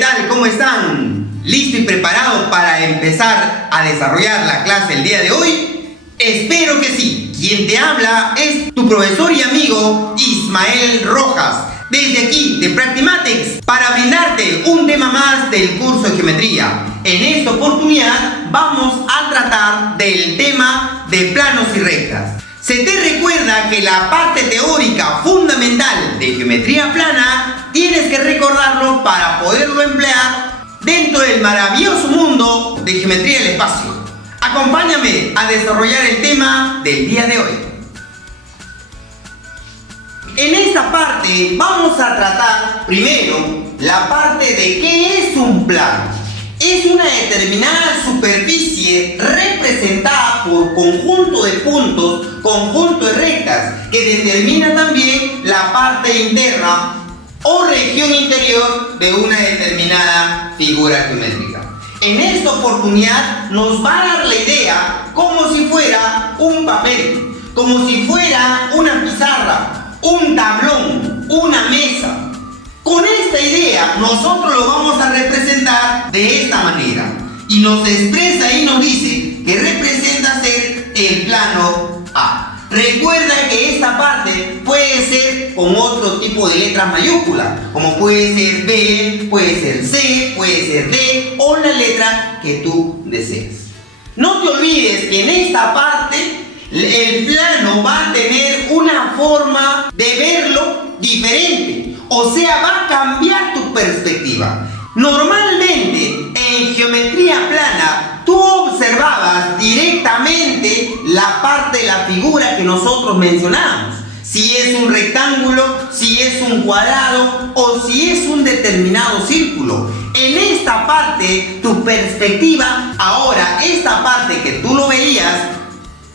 tal? ¿Cómo están? ¿Listo y preparado para empezar a desarrollar la clase el día de hoy? Espero que sí. Quien te habla es tu profesor y amigo Ismael Rojas, desde aquí de Practimatics, para brindarte un tema más del curso de geometría. En esta oportunidad vamos a tratar del tema de planos y rectas. Se te recuerda que la parte teórica fundamental de geometría plana tienes que recordarlo para poderlo emplear dentro del maravilloso mundo de geometría del espacio. Acompáñame a desarrollar el tema del día de hoy. En esta parte vamos a tratar primero la parte de qué es un plano. Es una determinada superficie representada por conjunto de puntos, conjunto de rectas, que determina también la parte interna o región interior de una determinada figura geométrica. En esta oportunidad nos va a dar la idea como si fuera un papel, como si fuera una pizarra, un tablón, una mesa. Con esta idea nosotros lo vamos a representar de esta manera y nos expresa y nos dice que representa ser el plano A. Recuerda que esta parte puede ser con otro tipo de letras mayúsculas, como puede ser B, puede ser C, puede ser D o la letra que tú desees. No te olvides que en esta parte el plano va a tener una forma de verlo diferente. O sea, va a cambiar tu perspectiva. Normalmente en geometría plana tú observabas directamente la parte de la figura que nosotros mencionamos. Si es un rectángulo, si es un cuadrado o si es un determinado círculo. En esta parte tu perspectiva, ahora esta parte que tú lo veías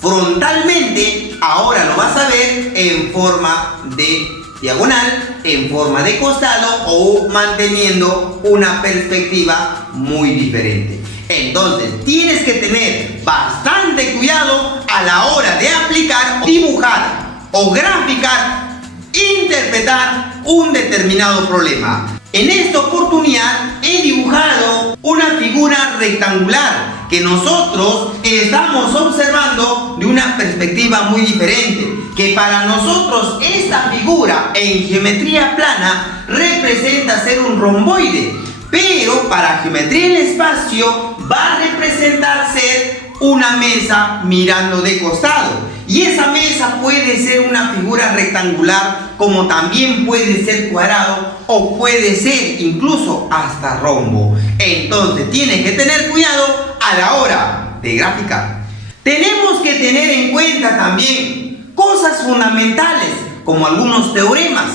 frontalmente, ahora lo vas a ver en forma de diagonal, en forma de costado o manteniendo una perspectiva muy diferente. Entonces tienes que tener bastante cuidado a la hora de aplicar, dibujar o graficar, interpretar un determinado problema. En esta oportunidad he dibujado una figura rectangular que nosotros estamos observando de una perspectiva muy diferente, que para nosotros esta figura en geometría plana representa ser un romboide, pero para geometría del espacio va a representar ser una mesa mirando de costado. Y esa mesa puede ser una figura rectangular, como también puede ser cuadrado o puede ser incluso hasta rombo. Entonces tienes que tener cuidado a la hora de graficar. Tenemos que tener en cuenta también cosas fundamentales como algunos teoremas.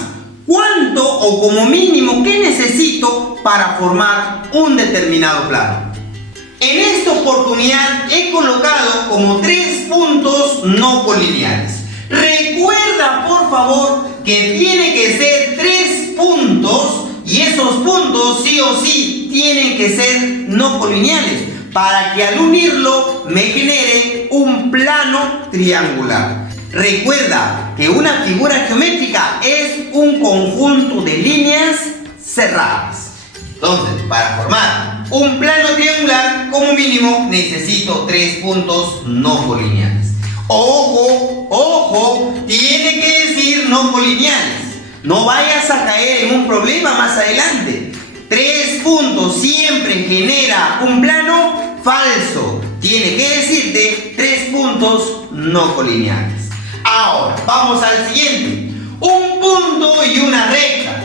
¿Cuánto o como mínimo qué necesito para formar un determinado plano? En esta oportunidad he colocado como 3 puntos no colineales. Recuerda por favor que tiene que ser 3 puntos y esos puntos sí o sí tienen que ser no colineales para que al unirlo me genere un plano triangular. Recuerda que una figura geométrica es un conjunto de líneas cerradas. Entonces, para formar un plano triangular, como mínimo necesito 3 puntos no colineales. Ojo, ojo, tiene que decir no colineales. No vayas a caer en un problema más adelante. 3 puntos siempre genera un plano falso. Tiene que decirte 3 puntos no colineales. Ahora, vamos al siguiente. Un punto y una recta.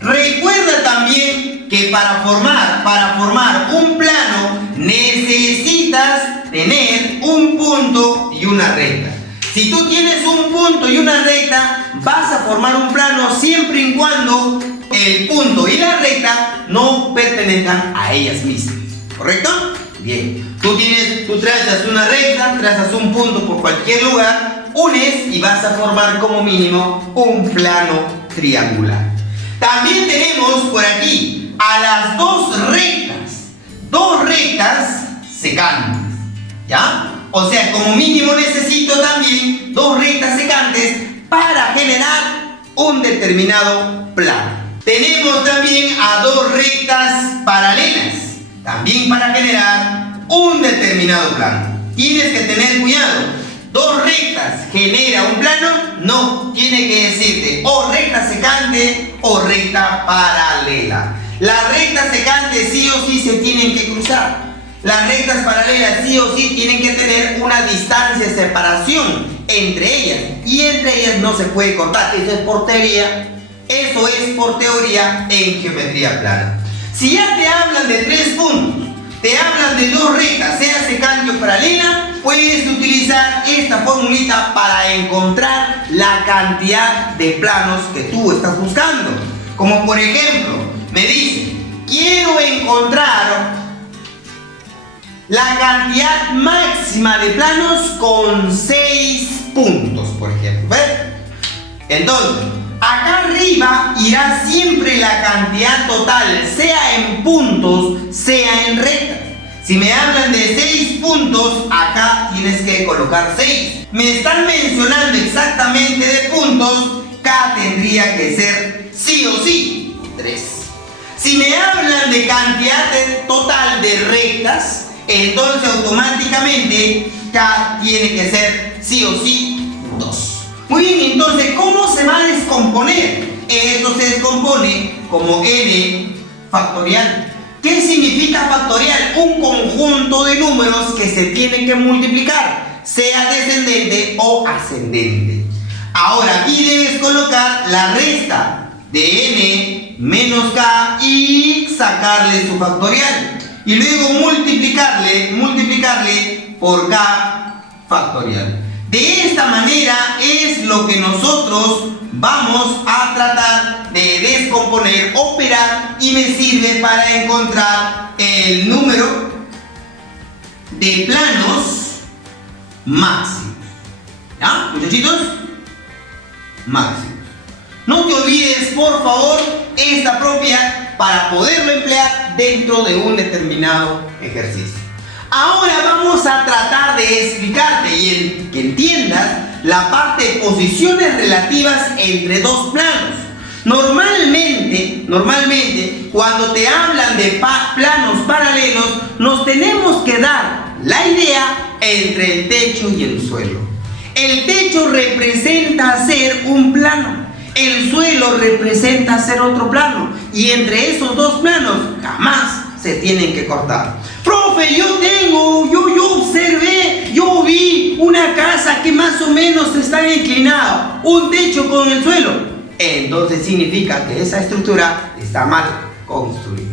Recuerda también que para formar un plano necesitas tener un punto y una recta. Si tú tienes un punto y una recta, vas a formar un plano siempre y cuando el punto y la recta no pertenezcan a ellas mismas. ¿Correcto? Bien. Tú trazas una recta, trazas un punto por cualquier lugar, unes y vas a formar como mínimo un plano triangular. También tenemos por aquí a las 2 rectas secantes, ¿ya? O sea, como mínimo necesito también 2 rectas secantes para generar un determinado plano. Tenemos también a dos rectas paralelas, también para generar un determinado plano. Tienes que tener cuidado. Dos rectas genera un plano, no, tiene que decirte o recta secante o recta paralela. Las rectas secantes sí o sí se tienen que cruzar. Las rectas paralelas sí o sí tienen que tener una distancia de separación entre ellas. Y entre ellas no se puede cortar. Eso es por teoría. Eso es por teoría en geometría plana. Si ya te hablan de 3 puntos, te hablan de dos rectas, sea secante o paralela, puedes utilizar esta formulita para encontrar la cantidad de planos que tú estás buscando. Como por ejemplo, me dice, quiero encontrar la cantidad máxima de planos con 6 puntos, por ejemplo. ¿Ves? Entonces, acá arriba irá siempre la cantidad total, sea en puntos, sea en rectas. Si me hablan de 6 puntos, acá tienes que colocar 6. Me están mencionando exactamente de puntos, acá tendría que ser sí o sí 3. Si me hablan de cantidad total de rectas, entonces automáticamente acá tiene que ser sí o sí 2. Muy bien, entonces, ¿cómo se va a descomponer? Esto se descompone como n factorial. ¿Qué significa factorial? Un conjunto de números que se tienen que multiplicar, sea descendente o ascendente. Ahora, aquí debes colocar la resta de n menos k y sacarle su factorial. Y luego multiplicarle por k factorial. De esta manera es lo que nosotros vamos a tratar de descomponer, operar, y me sirve para encontrar el número de planos máximos. ¿Ya, muchachitos? Máximos. No te olvides, por favor, esta propiedad para poderlo emplear dentro de un determinado ejercicio. Ahora vamos a tratar de explicarte y que entiendas la parte de posiciones relativas entre dos planos. Normalmente, cuando te hablan de planos paralelos, nos tenemos que dar la idea entre el techo y el suelo. El techo representa ser un plano, el suelo representa ser otro plano, y entre esos dos planos jamás se tienen que cortar. Profe, yo observé, yo vi una casa que más o menos está inclinada, un techo con el suelo. Entonces significa que esa estructura está mal construida.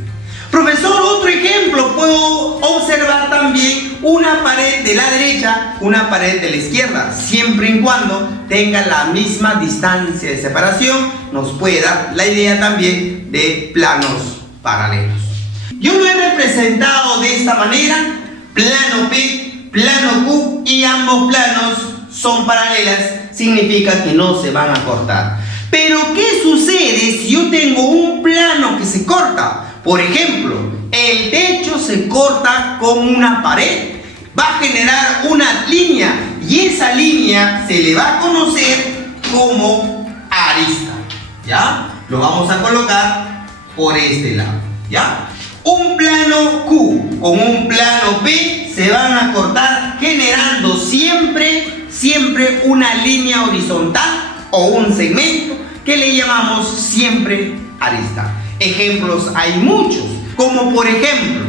Profesor, otro ejemplo, puedo observar también una pared de la derecha, una pared de la izquierda, siempre y cuando tenga la misma distancia de separación, nos puede dar la idea también de planos paralelos. Yo lo he representado de esta manera: plano P, plano Q, y ambos planos son paralelas, significa que no se van a cortar. Pero ¿qué sucede si yo tengo un plano que se corta? Por ejemplo, el techo se corta con una pared, va a generar una línea, y esa línea se le va a conocer como arista. ¿Ya? Lo vamos a colocar por este lado. ¿Ya? Un plano Q con un plano P se van a cortar, generando siempre una línea horizontal o un segmento que le llamamos siempre arista. Ejemplos hay muchos, como por ejemplo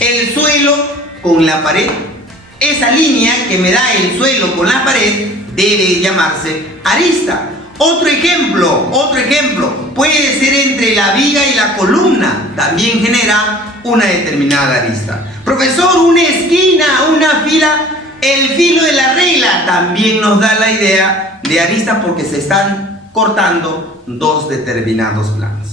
el suelo con la pared. Esa línea que me da el suelo con la pared debe llamarse arista. Otro ejemplo puede ser entre la viga y la columna, también genera una determinada arista. Profesor, una esquina, una fila, el filo de la regla también nos da la idea de arista, porque se están cortando dos determinados planos.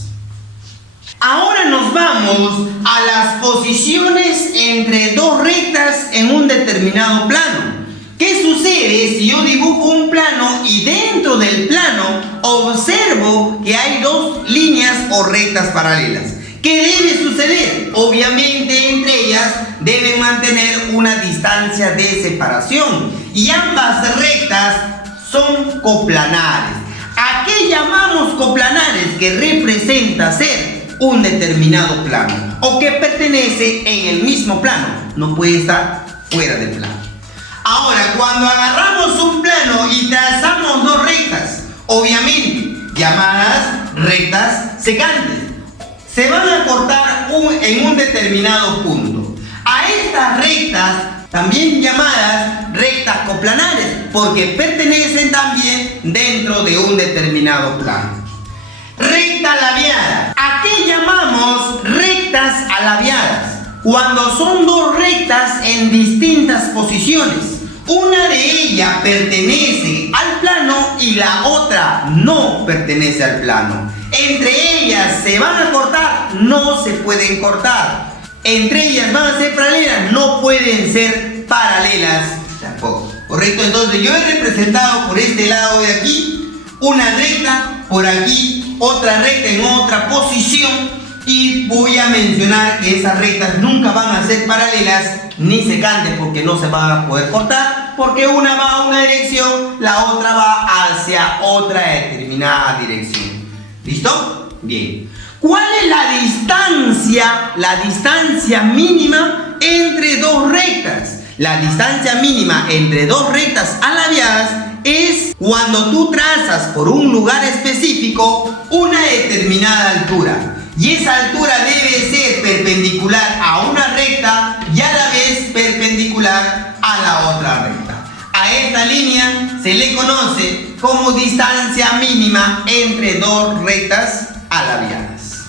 Ahora nos vamos a las posiciones entre dos rectas en un determinado plano. ¿Qué sucede si yo dibujo un plano y dentro del plano observo que hay dos líneas o rectas paralelas? ¿Qué debe suceder? Obviamente entre ellas deben mantener una distancia de separación, y ambas rectas son coplanares. ¿A ¿A qué llamamos coplanares? Que representa ser un determinado plano o que pertenece en el mismo plano, no puede estar fuera del plano. Ahora, cuando agarramos un plano y trazamos dos rectas, obviamente llamadas rectas secantes, se van a cortar en un determinado punto. A estas rectas, también llamadas rectas coplanares, porque pertenecen también dentro de un determinado plano. Recta labiada. ¿A qué llamamos rectas alabiadas? Cuando son dos rectas en distintas posiciones. Una de ellas pertenece al plano y la otra no pertenece al plano. Entre ellas se van a cortar, no se pueden cortar. Entre ellas van a ser paralelas, no pueden ser paralelas tampoco. ¿Correcto? Entonces yo he representado por este lado de aquí una recta, por aquí otra recta en otra posición. Y voy a mencionar que esas rectas nunca van a ser paralelas ni secantes porque no se van a poder cortar, porque una va a una dirección, la otra va hacia otra determinada dirección. ¿Listo? Bien. ¿Cuál es la distancia mínima entre dos rectas? La distancia mínima entre dos rectas alabiadas es cuando tú trazas por un lugar específico una determinada altura. Y esa altura debe ser perpendicular a una recta y a la vez perpendicular a la otra recta. A esta línea se le conoce como distancia mínima entre dos rectas alabiadas.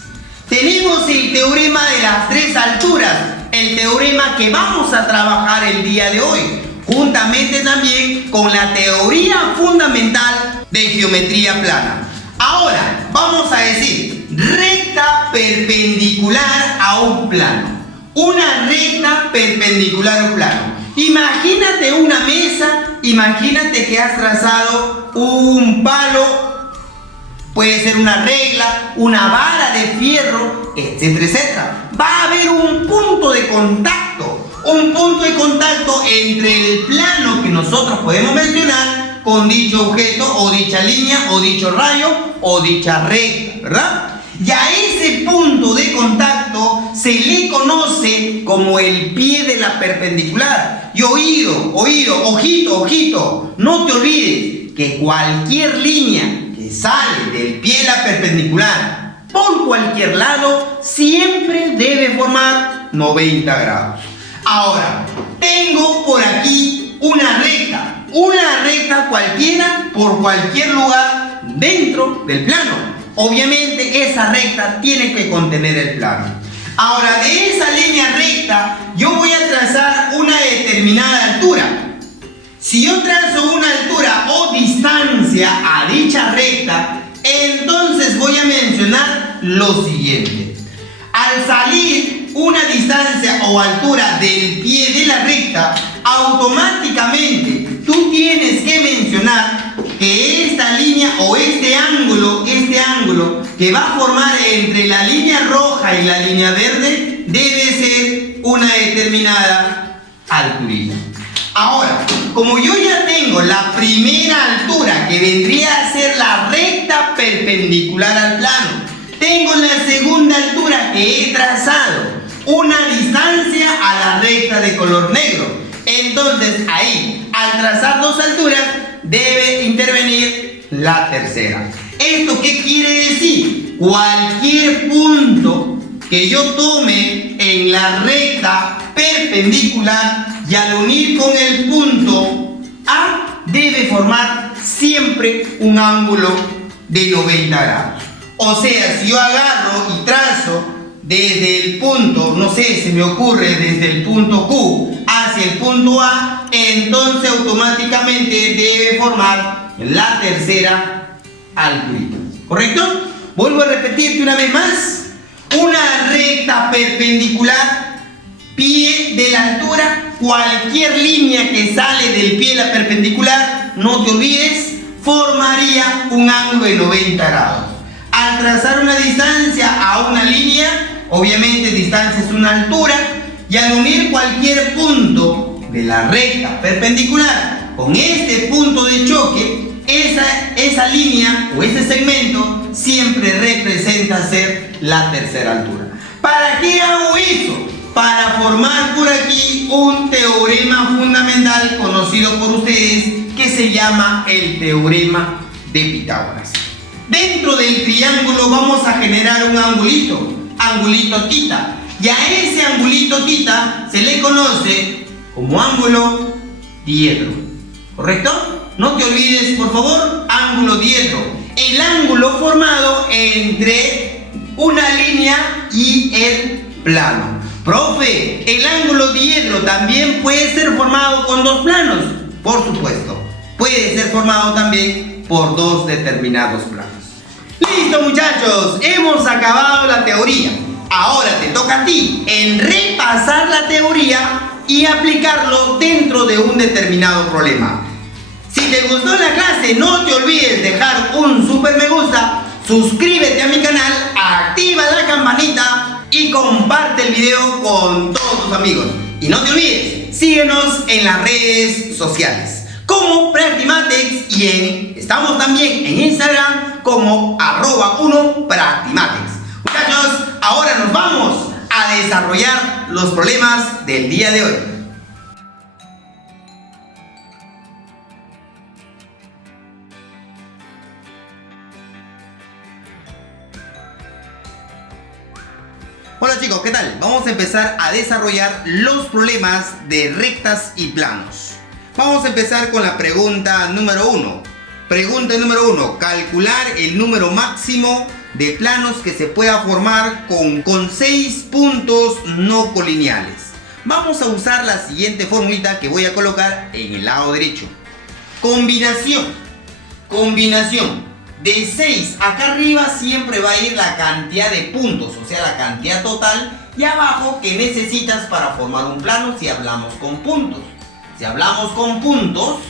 Tenemos el teorema de las tres alturas, el teorema que vamos a trabajar el día de hoy, juntamente también con la teoría fundamental de geometría plana. Ahora, vamos a decir recta perpendicular a un plano. Una recta perpendicular a un plano. Imagínate una mesa, imagínate que has trazado un palo, puede ser una regla, una vara de fierro, etcétera, etcétera. Va a haber un punto de contacto entre el plano que nosotros podemos mencionar con dicho objeto o dicha línea o dicho rayo o dicha recta, ¿verdad? Y a ese punto de contacto se le conoce como el pie de la perpendicular. Y ojito, no te olvides que cualquier línea que sale del pie de la perpendicular por cualquier lado siempre debe formar 90 grados. Ahora, tengo por aquí una recta cualquiera por cualquier lugar dentro del plano. Obviamente esa recta tiene que contener el plano. Ahora, de esa línea recta yo voy a trazar una determinada altura. Si yo trazo una altura o distancia a dicha recta, entonces voy a mencionar lo siguiente. Al salir una distancia o altura del pie de la recta, automáticamente tú tienes que mencionar que esta línea o este ángulo que va a formar entre la línea roja y la línea verde debe ser una determinada alturita. Ahora, como yo ya tengo la primera altura que vendría a ser la recta perpendicular al plano, tengo la segunda altura que he trazado, una distancia a la recta de color negro. Entonces ahí, al trazar dos alturas, debe intervenir la tercera. ¿Esto qué quiere decir? Cualquier punto que yo tome en la recta perpendicular y al unir con el punto A debe formar siempre un ángulo de 90 grados. O sea, si yo agarro y trazo desde el punto, no sé, se me ocurre desde el punto Q hacia el punto A, entonces automáticamente debe formar la tercera alturita. ¿Correcto? Vuelvo a repetirte una vez más. Una recta perpendicular, pie de la altura, cualquier línea que sale del pie de la perpendicular, no te olvides, formaría un ángulo de 90 grados. Al trazar una distancia a una línea, obviamente distancia es una altura, y al unir cualquier punto de la recta perpendicular con este punto de choque, esa línea o ese segmento siempre representa ser la tercera altura. ¿Para qué hago eso? Para formar por aquí un teorema fundamental conocido por ustedes que se llama el teorema de Pitágoras. Dentro del triángulo vamos a generar un angulito tita, y a ese angulito tita se le conoce como ángulo diedro, ¿correcto? No te olvides, por favor, ángulo diedro, el ángulo formado entre una línea y el plano. Profe, ¿el ángulo diedro también puede ser formado con dos planos? Por supuesto, puede ser formado también por dos determinados planos. Listo, muchachos, hemos acabado la teoría. Ahora te toca a ti en repasar la teoría y aplicarlo dentro de un determinado problema. Si te gustó la clase, no te olvides dejar un super me gusta, suscríbete a mi canal, activa la campanita y comparte el video con todos tus amigos. Y no te olvides, síguenos en las redes sociales como Practimatex y estamos también en Instagram como @1Practimatex. Muchachos, ahora nos vamos a desarrollar los problemas del día de hoy. Hola chicos, ¿qué tal? Vamos a empezar a desarrollar los problemas de rectas y planos. Vamos a empezar con la pregunta número 1. Pregunta número 1. Calcular el número máximo de planos que se pueda formar con 6 puntos no colineales. Vamos a usar la siguiente formulita que voy a colocar en el lado derecho. Combinación. De 6 acá arriba siempre va a ir la cantidad de puntos, o sea, la cantidad total, y abajo que necesitas para formar un plano si hablamos con puntos. Si hablamos con puntos,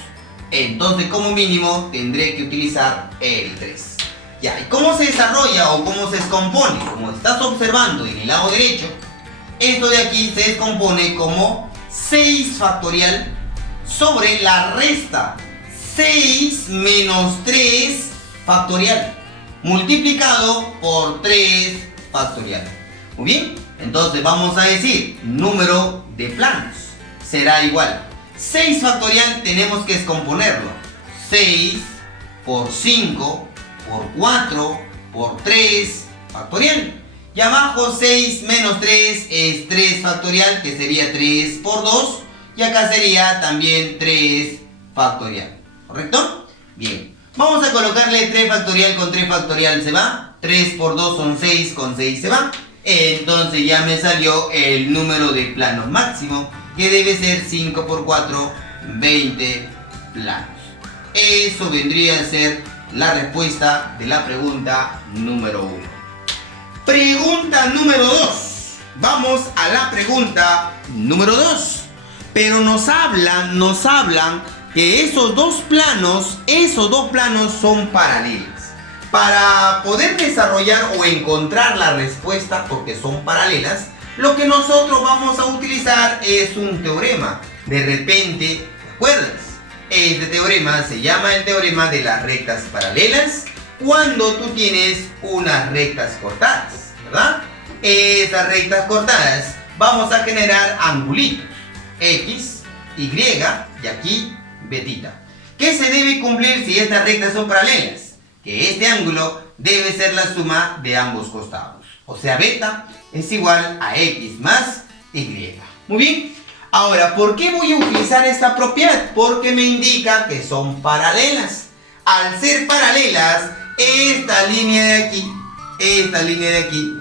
entonces como mínimo tendré que utilizar el 3. Ya, ¿y cómo se desarrolla o cómo se descompone? Como estás observando en el lado derecho, esto de aquí se descompone como 6 factorial sobre la resta 6 menos 3 factorial multiplicado por 3 factorial. Muy bien, entonces vamos a decir número de planos será igual 6 factorial, tenemos que descomponerlo 6 por 5 por 4 por 3 factorial, y abajo 6 menos 3 es 3 factorial, que sería 3 por 2, y acá sería también 3 factorial, ¿correcto? Bien, vamos a colocarle 3 factorial con 3 factorial se va, 3 por 2 son 6, con 6 se va, entonces ya me salió el número de planos máximo, que debe ser 5 por 4, 20 planos. Eso vendría a ser la respuesta de la pregunta número 1. Pregunta número 2. Vamos a la pregunta número 2. Pero nos hablan que esos dos planos son paralelos. Para poder desarrollar o encontrar la respuesta, porque son paralelas, lo que nosotros vamos a utilizar es un teorema. De repente, ¿te acuerdas? Este teorema se llama el teorema de las rectas paralelas cuando tú tienes unas rectas cortadas, ¿verdad? Esas rectas cortadas vamos a generar angulitos X, Y y aquí betita. ¿Qué se debe cumplir si estas rectas son paralelas? Que este ángulo debe ser la suma de ambos costados. O sea, beta es igual a X más Y. Muy bien. Ahora, ¿por qué voy a utilizar esta propiedad? Porque me indica que son paralelas. Al ser paralelas, esta línea de aquí,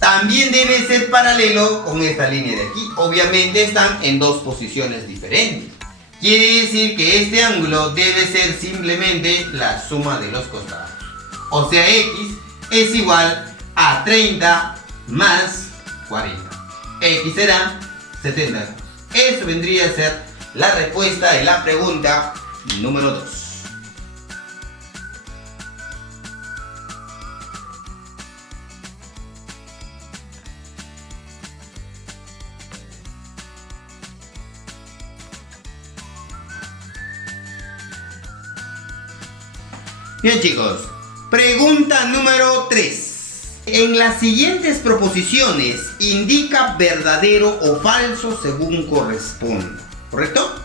también debe ser paralelo con esta línea de aquí. Obviamente están en dos posiciones diferentes. Quiere decir que este ángulo debe ser simplemente la suma de los costados. O sea, X es igual a 30 más 40. X será 70 grados. Eso vendría a ser la respuesta de la pregunta número 2. Bien chicos, pregunta número 3. En las siguientes proposiciones indica verdadero o falso según corresponda, ¿correcto?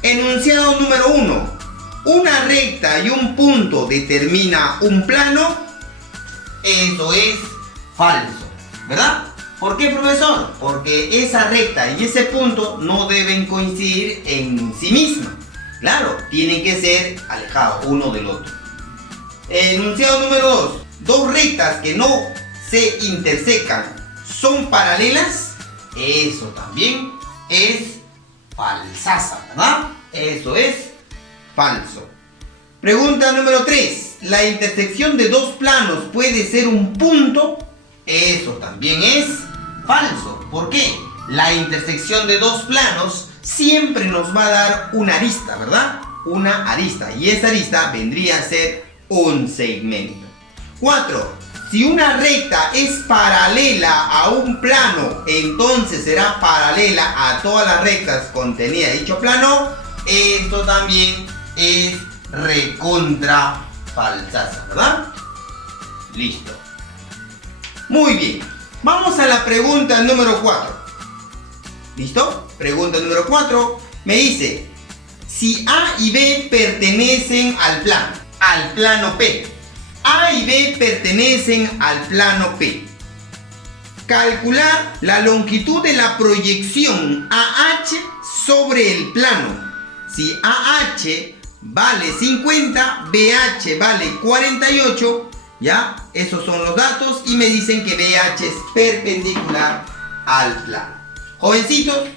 Enunciado número 1. Una recta y un punto determina un plano. Eso es falso, ¿verdad? ¿Por qué, profesor? Porque esa recta y ese punto no deben coincidir en sí mismas. Claro, tienen que ser alejados uno del otro. Enunciado número 2. Dos rectas que no se intersecan son paralelas. Eso también es falsaza, ¿verdad? Eso es falso. Pregunta número 3. ¿La intersección de dos planos puede ser un punto? Eso también es falso. ¿Por qué? La intersección de dos planos siempre nos va a dar una arista, ¿verdad? Una arista. Y esa arista vendría a ser un segmento. 4. Si una recta es paralela a un plano, entonces será paralela a todas las rectas contenidas en dicho plano. Esto también es recontra falsaza, ¿verdad? Listo. Muy bien. Vamos a la pregunta número 4. ¿Listo? Pregunta número 4. Me dice, si A y B pertenecen al plano P. A y B pertenecen al plano P. Calcular la longitud de la proyección AH sobre el plano. Si AH vale 50, BH vale 48, ¿ya? Esos son los datos y me dicen que BH es perpendicular al plano. Jovencitos,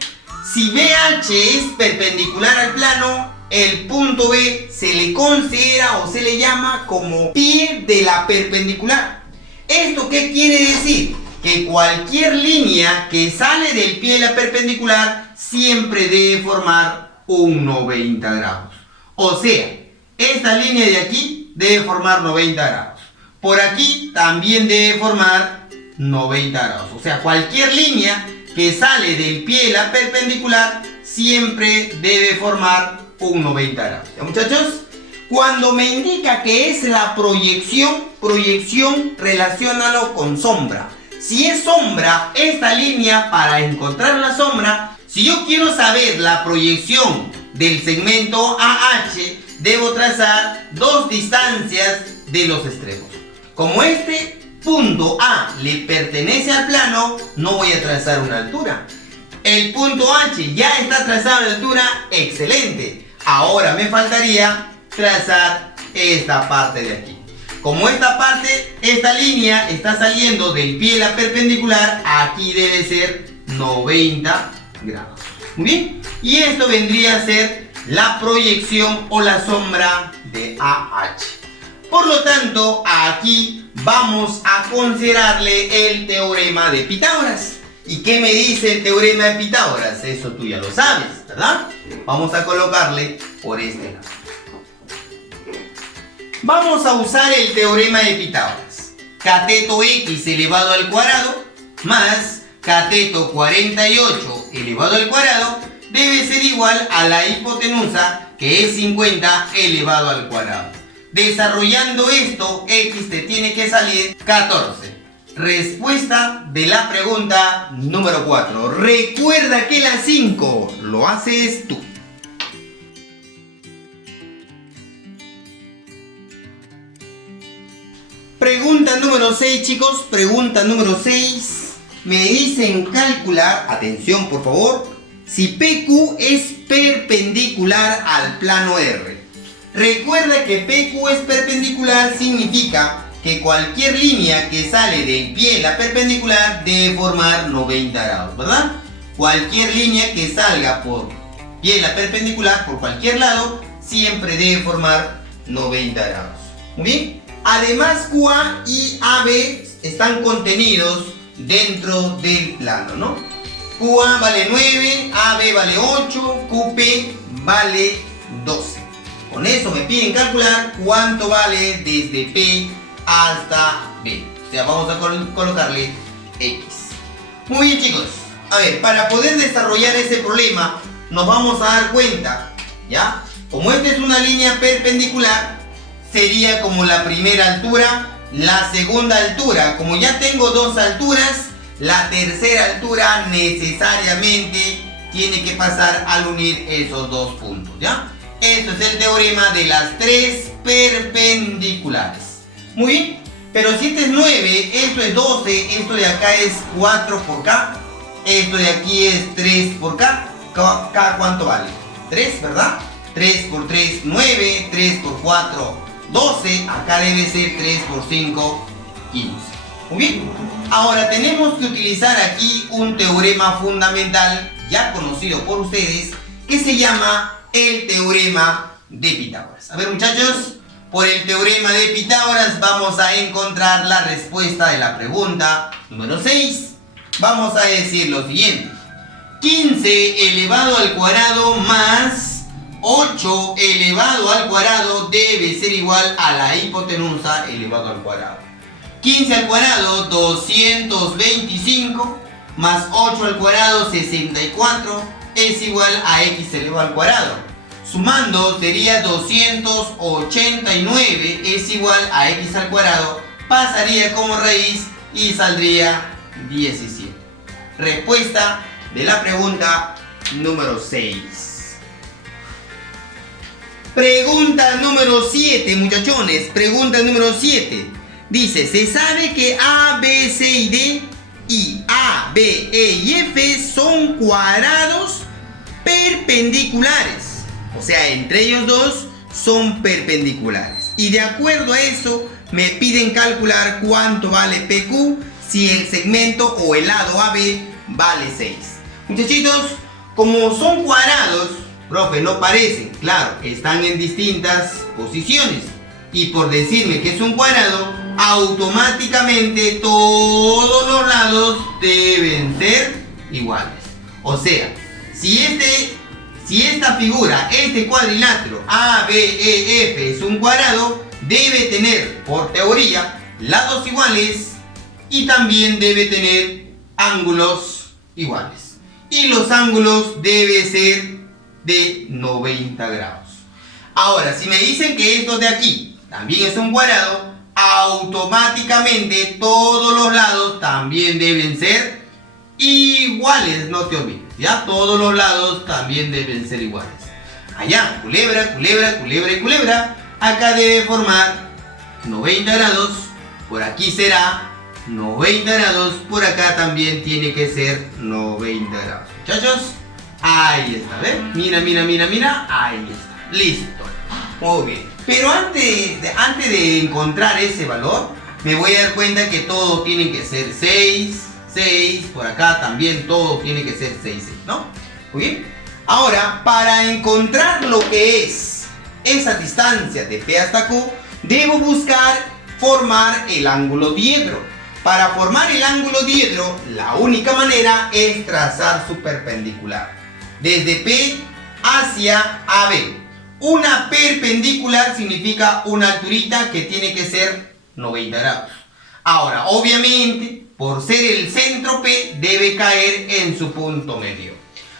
si BH es perpendicular al plano, el punto B se le considera o se le llama como pie de la perpendicular. ¿Esto qué quiere decir? Que cualquier línea que sale del pie de la perpendicular siempre debe formar un 90 grados. O sea, esta línea de aquí debe formar 90 grados. Por aquí también debe formar 90 grados. O sea, cualquier línea que sale del pie de la perpendicular siempre debe formar un 90 grados. ¿Ya, muchachos? Cuando me indica que es la proyección, relaciónalo con sombra. Si es sombra, esta línea, para encontrar la sombra, si yo quiero saber la proyección del segmento AH, debo trazar dos distancias de los extremos. Como este punto A le pertenece al plano, no voy a trazar una altura. El punto H ya está trazado en la altura, excelente. Ahora me faltaría trazar esta parte de aquí. Como esta línea está saliendo del pie de la perpendicular, aquí debe ser 90 grados. Muy bien. Y esto vendría a ser la proyección o la sombra de AH. Por lo tanto, aquí vamos a considerarle el teorema de Pitágoras. ¿Y qué me dice el teorema de Pitágoras? Eso tú ya lo sabes, ¿verdad? Vamos a colocarle por este lado. Vamos a usar el teorema de Pitágoras. Cateto x elevado al cuadrado más cateto 48 elevado al cuadrado debe ser igual a la hipotenusa, que es 50 elevado al cuadrado. Desarrollando esto, x te tiene que salir 14. Respuesta de la pregunta número 4. Recuerda que la 5 lo haces tú. Pregunta número 6, chicos. Pregunta número 6. Me dicen calcular, atención por favor, si PQ es perpendicular al plano R. Recuerda que PQ es perpendicular significa que cualquier línea que sale del pie de la perpendicular debe formar 90 grados, ¿verdad? Cualquier línea que salga por pie de la perpendicular, por cualquier lado, siempre debe formar 90 grados. Muy bien. Además, QA y AB están contenidos dentro del plano, ¿no? QA vale 9, AB vale 8, QP vale 12. Con eso me piden calcular cuánto vale desde P hasta B. O sea, vamos a colocarle X. Muy bien, chicos. A ver, para poder desarrollar ese problema, nos vamos a dar cuenta, ¿ya? Como esta es una línea perpendicular, sería como la primera altura. La segunda altura, como ya tengo dos alturas, la tercera altura necesariamente tiene que pasar al unir esos dos puntos, ¿ya? Esto es el teorema de las tres perpendiculares. Muy bien, pero si este es 9, esto es 12, esto de acá es 4 por K, esto de aquí es 3 por K. ¿K cuánto vale? 3, ¿verdad? 3 por 3, 9, 3 por 4, 12, acá debe ser 3 por 5, 15. Muy bien, ahora tenemos que utilizar aquí un teorema fundamental ya conocido por ustedes que se llama el teorema de Pitágoras. A ver, muchachos, por el teorema de Pitágoras vamos a encontrar la respuesta de la pregunta número 6. Vamos a decir lo siguiente: 15 elevado al cuadrado más 8 elevado al cuadrado debe ser igual a la hipotenusa elevado al cuadrado. 15 al cuadrado, 225, más 8 al cuadrado, 64, es igual a x elevado al cuadrado. Sumando sería 289, es igual a x al cuadrado, pasaría como raíz y saldría 17. Respuesta de la pregunta número 6. Pregunta número 7, muchachones. Pregunta número 7. Dice, se sabe que A, B, C y D y A, B, E y F son cuadrados perpendiculares. O sea, entre ellos dos son perpendiculares. Y de acuerdo a eso, me piden calcular cuánto vale PQ si el segmento o el lado AB vale 6. Muchachitos, como son cuadrados, profe, no parecen, claro, están en distintas posiciones. Y por decirme que es un cuadrado, automáticamente todos los lados deben ser iguales. O sea, si esta figura, este cuadrilátero ABEF es un cuadrado, debe tener, por teoría, lados iguales y también debe tener ángulos iguales. Y los ángulos deben ser de 90 grados. Ahora, si me dicen que esto de aquí también es un cuadrado, automáticamente todos los lados también deben ser iguales, no te olvides, ya todos los lados también deben ser iguales. Allá, culebra, culebra, culebra y culebra, acá debe formar 90 grados, por aquí será 90 grados, por acá también tiene que ser 90 grados. Muchachos, ahí está, ¿ves? Mira, mira, mira, mira, ahí está, listo. Muy bien. Pero antes de encontrar ese valor, me voy a dar cuenta que todo tiene que ser 6, 6, por acá también todo tiene que ser 6, 6, ¿no? Muy bien. Ahora, para encontrar lo que es esa distancia de P hasta Q, debo buscar formar el ángulo diedro. Para formar el ángulo diedro, la única manera es trazar su perpendicular. Desde P hacia AB. Una perpendicular significa una alturita que tiene que ser 90 grados. Ahora, obviamente, por ser el centro P, debe caer en su punto medio.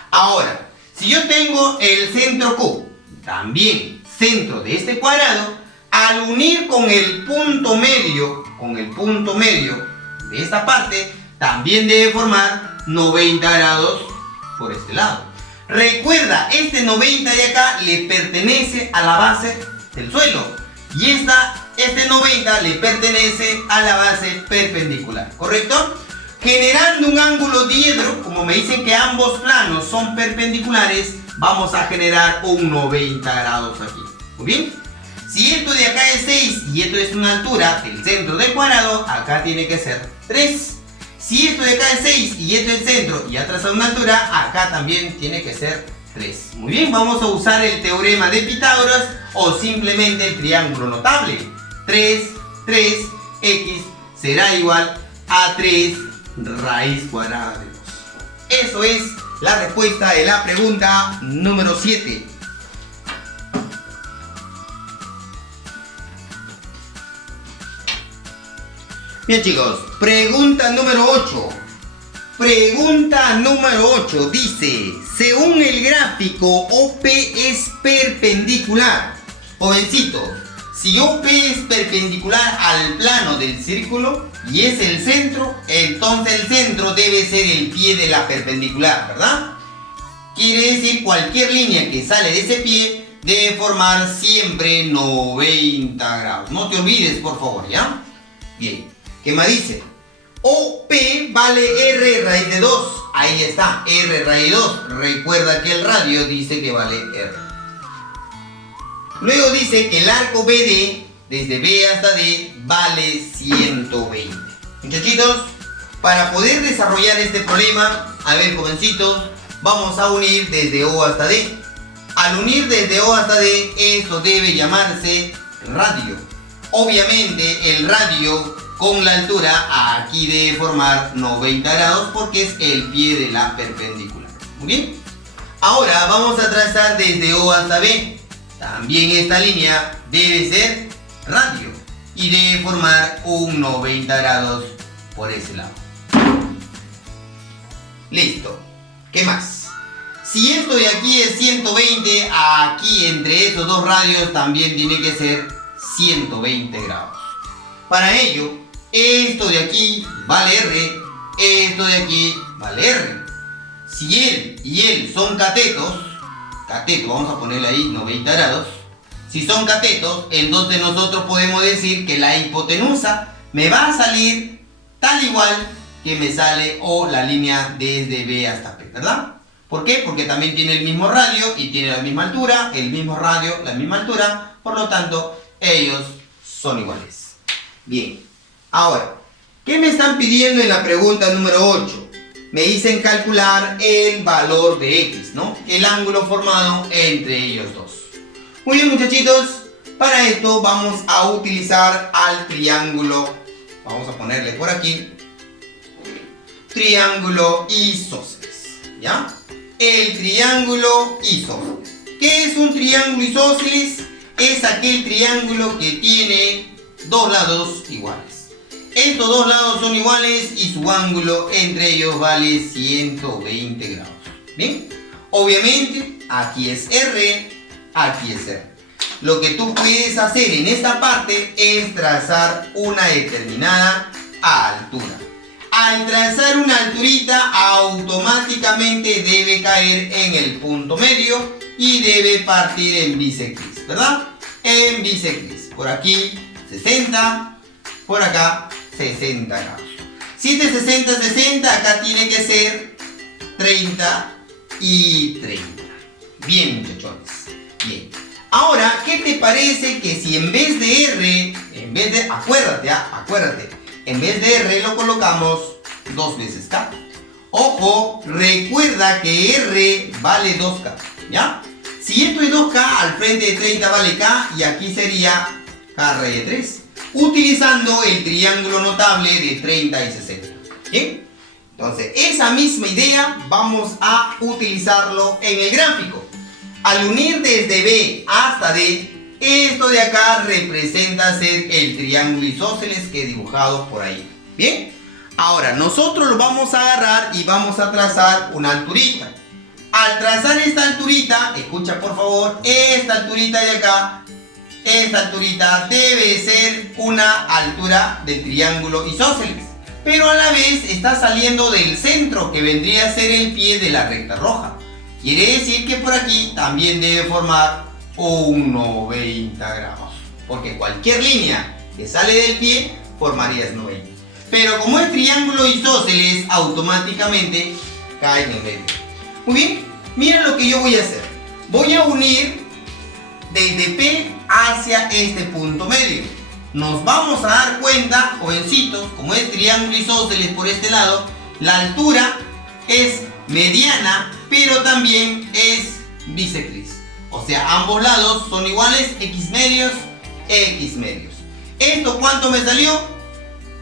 Ahora, si yo tengo el centro Q, también centro de este cuadrado, al unir con el punto medio de esta parte, también debe formar 90 grados por este lado. Recuerda, este 90 de acá le pertenece a la base del suelo y este 90 le pertenece a la base perpendicular, ¿correcto? Generando un ángulo diedro, como me dicen que ambos planos son perpendiculares, vamos a generar un 90 grados aquí. Muy bien. Si esto de acá es 6 y esto es una altura del centro del cuadrado, acá tiene que ser 3. Si esto de acá es 6 y esto es el centro y ha trazado una altura, acá también tiene que ser 3. Muy bien, vamos a usar el teorema de Pitágoras o simplemente el triángulo notable. 3, 3, x será igual a 3 raíz cuadrada de 2. Eso es la respuesta de la pregunta número 7. Bien, chicos, pregunta número 8. Pregunta número 8 dice, según el gráfico OP es perpendicular. Jovencito, Si OP es perpendicular al plano del círculo y es el centro, entonces el centro debe ser el pie de la perpendicular, ¿verdad? Quiere decir cualquier línea que sale de ese pie debe formar siempre 90 grados. No te olvides, por favor, ¿ya? Bien, ¿qué más dice? OP vale R raíz de 2. Ahí está, R raíz de 2. Recuerda que el radio dice que vale R. Luego dice que el arco BD, desde B hasta D, vale 120. Muchachitos, para poder desarrollar este problema, a ver, jovencitos, vamos a unir desde O hasta D. Al unir desde O hasta D, esto debe llamarse radio. Obviamente, el radio con la altura aquí debe formar 90 grados porque es el pie de la perpendicular. Muy bien. Ahora vamos a trazar desde O hasta B. También esta línea debe ser radio y debe formar un 90 grados por ese lado. Listo. ¿Qué más? Si esto de aquí es 120, aquí entre estos dos radios también tiene que ser 120 grados. Para ello, esto de aquí vale R, esto de aquí vale R. Si él y él son catetos, vamos a ponerle ahí 90 grados. Si son catetos, entonces nosotros podemos decir que la hipotenusa me va a salir tal igual que me sale O la línea desde B hasta P, ¿verdad? ¿Por qué? Porque también tiene el mismo radio y tiene la misma altura, el mismo radio, la misma altura, por lo tanto, ellos son iguales. Bien, ahora, ¿qué me están pidiendo en la pregunta número 8? Me dicen calcular el valor de X, ¿no? El ángulo formado entre ellos dos. Muy bien, muchachitos, para esto vamos a utilizar al triángulo, vamos a ponerle por aquí, triángulo isósceles, ¿ya? El triángulo isósceles. ¿Qué es un triángulo isósceles? Es aquel triángulo que tiene dos lados iguales. Estos dos lados son iguales y su ángulo entre ellos vale 120 grados. ¿Bien? Obviamente, aquí es R, aquí es R. Lo que tú puedes hacer en esta parte es trazar una determinada altura. Al trazar una alturita, automáticamente debe caer en el punto medio y debe partir en bisectriz, ¿verdad? En bisectriz. Por aquí 60, por acá 60 grados. Si es de 60 a 60, acá tiene que ser 30 y 30. Bien, muchachones. Bien. Ahora, ¿qué te parece que si en vez de R, acuérdate, en vez de R lo colocamos 2 veces K? Ojo, recuerda que R vale 2K, ¿ya? Si esto es 2K, al frente de 30 vale K y aquí sería K raíz de 3. Utilizando el triángulo notable de 30 y 60. ¿Bien? Entonces, esa misma idea vamos a utilizarlo en el gráfico. Al unir desde B hasta D, esto de acá representa ser el triángulo isósceles que he dibujado por ahí. ¿Bien? Ahora, nosotros lo vamos a agarrar y vamos a trazar una alturita. Al trazar esta alturita, escucha por favor, esta alturita de acá, esta alturita debe ser una altura del triángulo isósceles, pero a la vez está saliendo del centro que vendría a ser el pie de la recta roja. Quiere decir que por aquí también debe formar un 90 grados, porque cualquier línea que sale del pie formaría es 90. Pero como es triángulo isósceles, automáticamente cae en el medio. Muy bien, miren lo que yo voy a hacer. Voy a unir desde P hacia este punto medio. Nos vamos a dar cuenta, jovencitos, como es triángulo isósceles por este lado, la altura es mediana, pero también es bisectriz. O sea, ambos lados son iguales, X medios, X medios. ¿Esto cuánto me salió?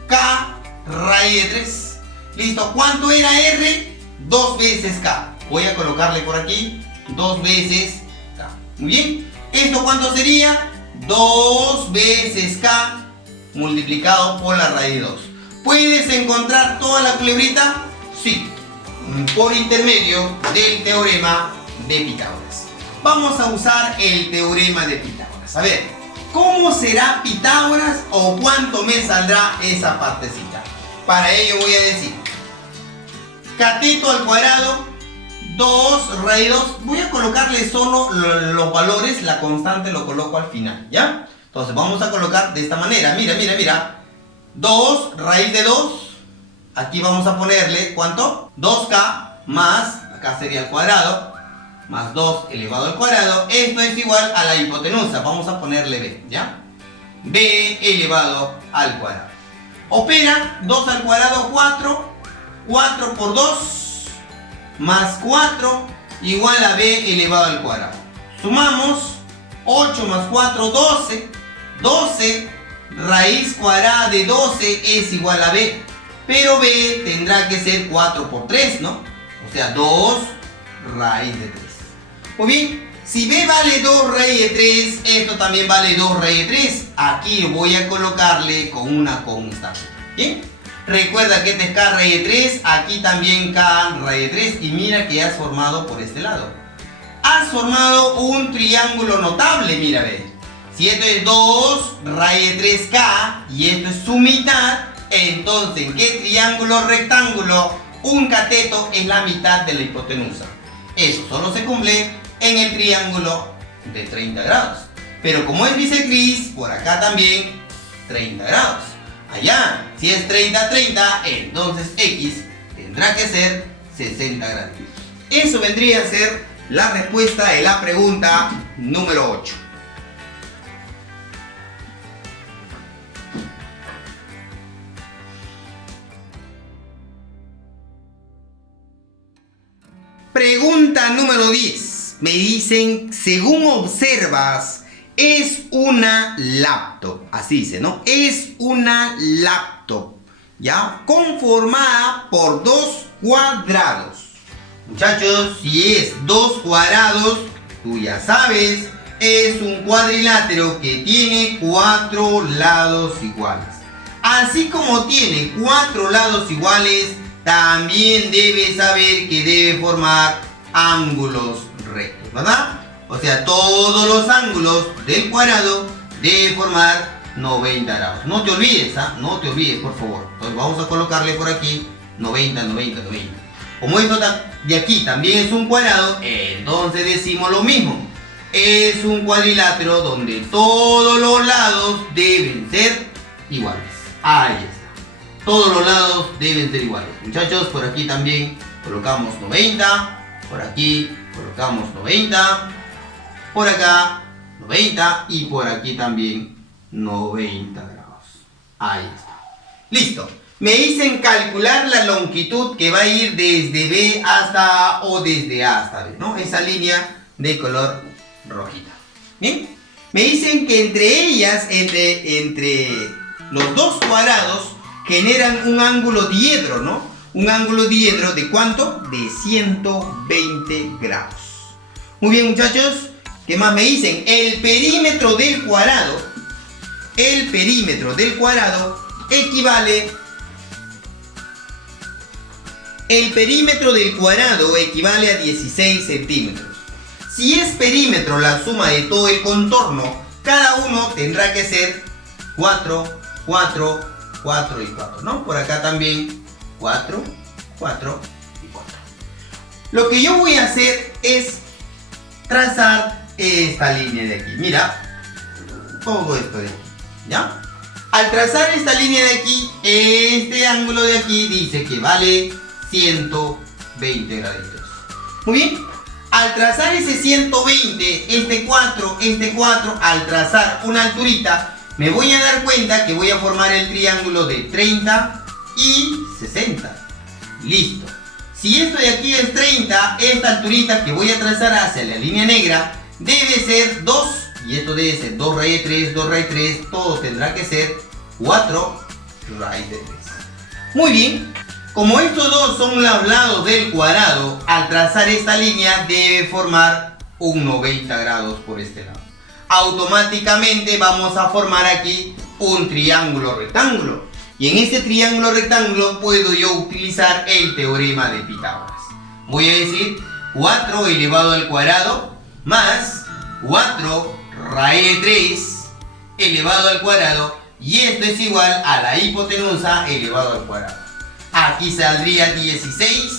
K raíz de 3. Listo, ¿cuánto era R? 2 veces K. Voy a colocarle por aquí 2 veces K. Muy bien. ¿Esto cuánto sería? 2 veces K multiplicado por la raíz de 2. ¿Puedes encontrar toda la culebrita? Sí, por intermedio del teorema de Pitágoras. Vamos a usar el teorema de Pitágoras. A ver, ¿cómo será Pitágoras o cuánto me saldrá esa partecita? Para ello voy a decir cateto al cuadrado 2 raíz 2. Voy a colocarle solo los valores, la constante lo coloco al final, ¿ya? Entonces vamos a colocar de esta manera, mira. 2 raíz de 2. Aquí vamos a ponerle, ¿cuánto? 2k más, acá sería el cuadrado, más 2 elevado al cuadrado. Esto es igual a la hipotenusa. Vamos a ponerle b, ¿ya? b elevado al cuadrado. Opera 2 al cuadrado 4. 4 por 2 más 4 igual a b elevado al cuadrado. Sumamos 8 más 4, 12. 12 raíz cuadrada de 12 es igual a b. Pero b tendrá que ser 4 por 3, ¿no? O sea, 2 raíz de 3. Muy bien, si b vale 2 raíz de 3, esto también vale 2 raíz de 3. Aquí voy a colocarle con una constante. ¿Bien? Recuerda que este es k raíz de 3, aquí también k raíz de 3. Y mira que has formado por este lado. Has formado un triángulo notable, mira, ve. Si esto es 2 raíz de 3k y esto es su mitad, entonces, ¿en qué triángulo rectángulo un cateto es la mitad de la hipotenusa? Eso solo se cumple en el triángulo de 30 grados. Pero como es bisectriz, por acá también 30 grados. Allá, si es 30, 30, entonces X tendrá que ser 60 grados. Eso vendría a ser la respuesta de la pregunta número 8. Pregunta número 10. Me dicen, según observas, es una laptop. Así dice, ¿no? Es una laptop, ¿ya? Conformada por 2 cuadrados. Muchachos, si es 2 cuadrados, tú ya sabes, es un cuadrilátero que tiene 4 lados iguales. Así como tiene 4 lados iguales, también debe saber que debe formar ángulos rectos, ¿verdad? O sea, todos los ángulos del cuadrado deben formar 90 grados. No te olvides, ¿ah? No te olvides, por favor. Entonces vamos a colocarle por aquí 90, 90, 90. Como esto de aquí también es un cuadrado, entonces decimos lo mismo. Es un cuadrilátero donde todos los lados deben ser iguales. Ahí está. Todos los lados deben ser iguales. Muchachos, por aquí también colocamos 90. Por aquí colocamos 90. Por acá 90. Y por aquí también 90 grados. Ahí está. Listo. Me dicen calcular la longitud que va a ir desde B hasta A o desde A hasta B, ¿no? Esa línea de color rojita. ¿Bien? Me dicen que entre ellas, entre los dos cuadrados, generan un ángulo diedro, ¿no? Un ángulo diedro de ¿cuánto? De 120 grados. Muy bien, muchachos. ¿Qué más me dicen? El perímetro del cuadrado equivale... El perímetro del cuadrado equivale a 16 centímetros. Si es perímetro la suma de todo el contorno, cada uno tendrá que ser 4, 4, 4 y 4, ¿no? Por acá también 4, 4 y 4. Lo que yo voy a hacer es trazar esta línea de aquí. Mira, todo esto de aquí, ¿ya? Al trazar esta línea de aquí, este ángulo de aquí dice que vale 120 graditos. Muy bien. Al trazar ese 120, este 4, al trazar una alturita, me voy a dar cuenta que voy a formar el triángulo de 30 y 60. Listo. Si esto de aquí es 30, esta alturita que voy a trazar hacia la línea negra debe ser 2. Y esto debe ser 2 raíz de 3, 2 raíz de 3. Todo tendrá que ser 4 raíz de 3. Muy bien. Como estos dos son los lados del cuadrado, al trazar esta línea debe formar un 90 grados por este lado. Automáticamente vamos a formar aquí un triángulo rectángulo. Y en este triángulo rectángulo puedo yo utilizar el teorema de Pitágoras. Voy a decir 4 elevado al cuadrado más 4 raíz de 3 elevado al cuadrado y esto es igual a la hipotenusa elevado al cuadrado. Aquí saldría 16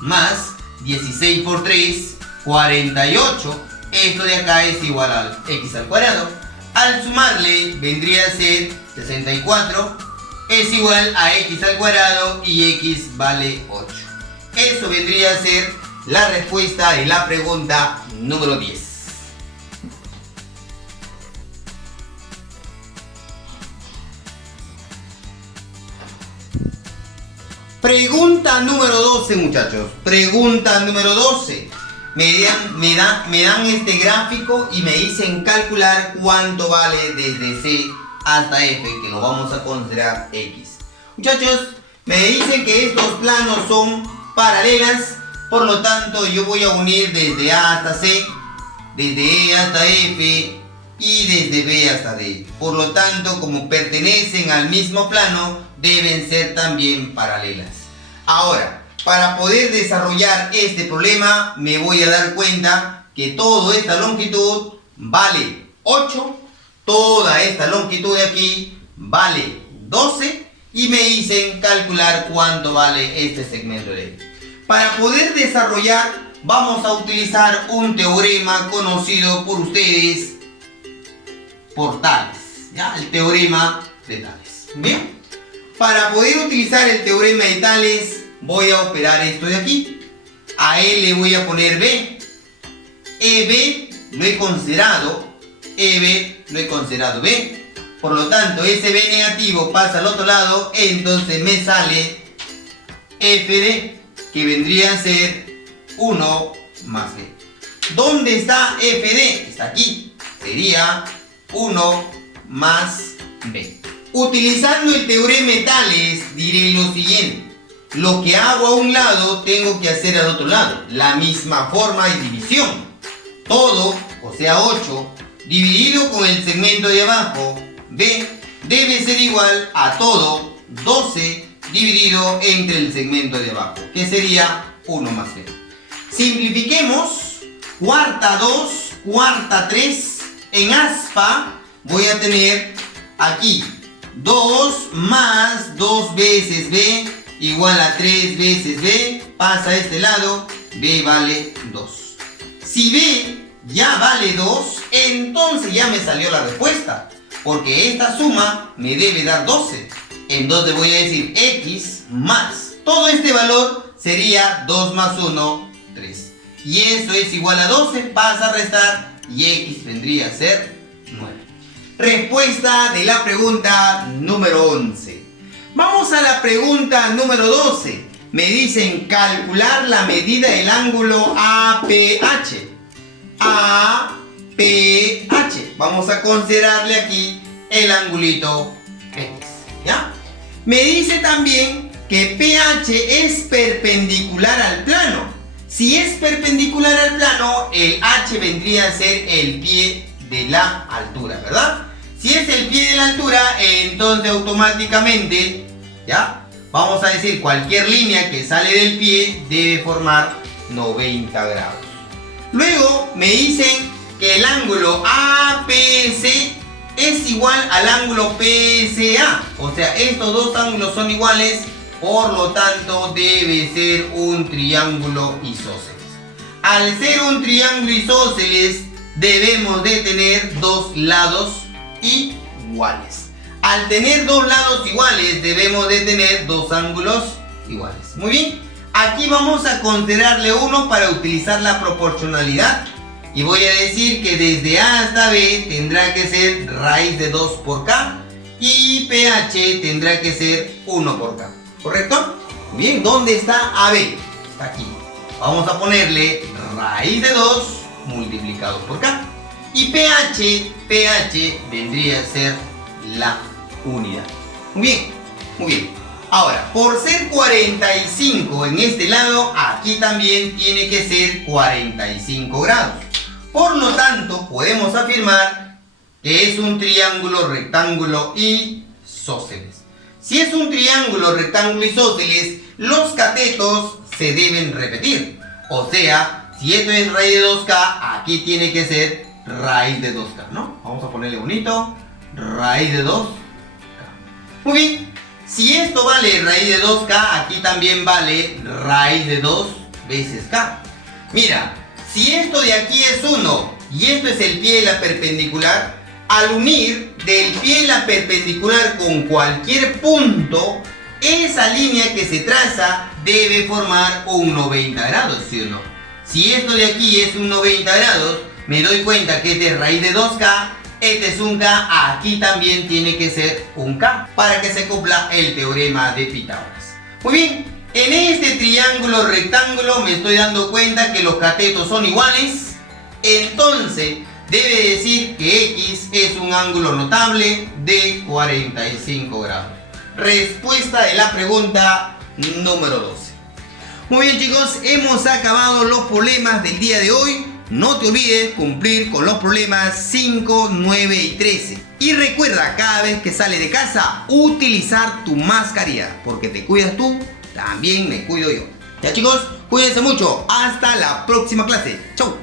más 16 por 3, 48. Esto de acá es igual al x al cuadrado. Al sumarle vendría a ser 64. Es igual a x al cuadrado y x vale 8. Eso vendría a ser la respuesta de la pregunta número 10. Pregunta número 12, muchachos. Pregunta número 12. Me dan este gráfico y me dicen calcular cuánto vale desde C hasta F, que lo vamos a considerar X. Muchachos, me dicen que estos planos son paralelas, por lo tanto yo voy a unir desde A hasta C, desde E hasta F y desde B hasta D. Por lo tanto, como pertenecen al mismo plano, deben ser también paralelas. Ahora, para poder desarrollar este problema, me voy a dar cuenta que toda esta longitud vale 8, toda esta longitud de aquí vale 12 y me dicen calcular cuánto vale este segmento de ahí. Para poder desarrollar, vamos a utilizar un teorema conocido por ustedes por Tales, ¿ya? El teorema de Tales. Bien, para poder utilizar el teorema de Tales, voy a operar esto de aquí. A él le voy a poner B. EB lo he considerado. EB lo he considerado B. Por lo tanto, ese B negativo pasa al otro lado. Entonces me sale FD, que vendría a ser 1 más B. ¿Dónde está FD? Está aquí. Sería 1 más B. Utilizando el teorema de Tales, diré lo siguiente. Lo que hago a un lado, tengo que hacer al otro lado. La misma forma de división. Todo, o sea 8, dividido con el segmento de abajo, B, debe ser igual a todo 12 dividido entre el segmento de abajo, que sería 1 más B. Simplifiquemos. Cuarta 2, cuarta 3. En aspa voy a tener aquí 2 más 2 veces B igual a 3 veces B, pasa a este lado, B vale 2. Si B ya vale 2, entonces ya me salió la respuesta, porque esta suma me debe dar 12. Entonces voy a decir X más, todo este valor sería 2 más 1, 3. Y eso es igual a 12, pasa a restar y X vendría a ser 9. Respuesta de la pregunta número 11. Vamos a la pregunta número 12. Me dicen calcular la medida del ángulo APH. APH. Vamos a considerarle aquí el angulito X. ¿Ya? Me dice también que PH es perpendicular al plano. Si es perpendicular al plano, el H vendría a ser el pie de la altura, ¿verdad? Si es el pie de la altura, entonces automáticamente, ¿ya? Vamos a decir cualquier línea que sale del pie debe formar 90 grados. Luego me dicen que el ángulo APC es igual al ángulo PSA. O sea, estos dos ángulos son iguales, por lo tanto debe ser un triángulo isósceles. Al ser un triángulo isósceles, debemos de tener dos lados iguales. Al tener dos lados iguales, debemos de tener dos ángulos iguales. Muy bien, aquí vamos a considerarle uno para utilizar la proporcionalidad. Y voy a decir que desde A hasta B tendrá que ser raíz de 2 por K. Y PH tendrá que ser 1 por K. ¿Correcto? Bien, ¿dónde está AB? Está aquí. Vamos a ponerle raíz de 2 multiplicado por K. Y PH vendría a ser la unidad. Muy bien, muy bien. Ahora, por ser 45 en este lado, aquí también tiene que ser 45 grados. Por lo tanto, podemos afirmar que es un triángulo rectángulo isósceles. Si es un triángulo rectángulo isósceles, los catetos se deben repetir. O sea, si esto es raíz de 2K, aquí tiene que ser raíz de 2K, ¿no? Vamos a ponerle bonito. raíz de 2K. Muy bien, si esto vale raíz de 2K, aquí también vale raíz de 2 veces K. Mira, si esto de aquí es 1 y esto es el pie de la perpendicular, al unir del pie de la perpendicular con cualquier punto, esa línea que se traza debe formar un 90 grados, ¿sí o no? Si esto de aquí es un 90 grados, me doy cuenta que este es raíz de 2K, este es un K, aquí también tiene que ser un K, para que se cumpla el teorema de Pitágoras. Muy bien, en este triángulo rectángulo me estoy dando cuenta que los catetos son iguales, entonces debe decir que X es un ángulo notable de 45 grados. Respuesta de la pregunta número 12. Muy bien, chicos, hemos acabado los problemas del día de hoy. No te olvides cumplir con los problemas 5, 9 y 13. Y recuerda, cada vez que sales de casa, utilizar tu mascarilla. Porque te cuidas tú, también me cuido yo. Ya, chicos, cuídense mucho. Hasta la próxima clase. Chau.